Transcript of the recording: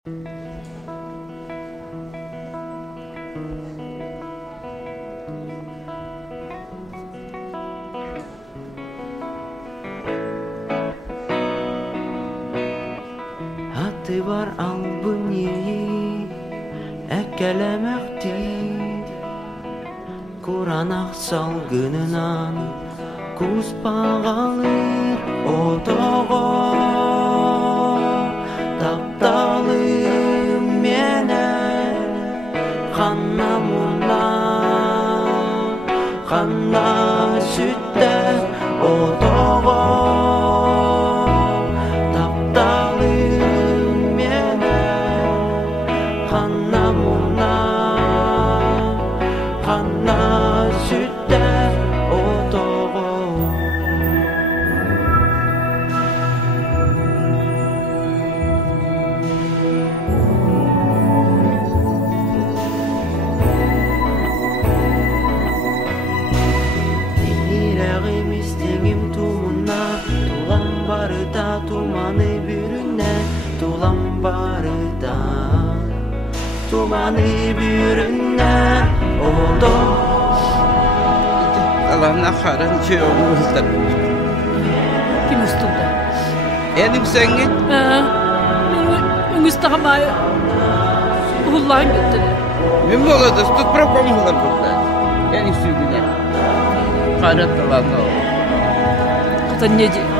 Аттыбар албын иэйии, эккэлэмэхтиир. Кураанах салыгынынан куспагалыр то5о. Тапталым миэнэ, Ханна мунна, Ханна суттэ то5о. Тулам барыта туманы буруннэ, Тулам барыта туманы буруннэ. Олдо Алана харан чөмүлтөр. Ким устуда? Эдим сеңин? Мен устагамай. Уллан кетти. Мен болады, тут пропомогла burada. Я не сүйгүнө. Карат аланы. Ката неде?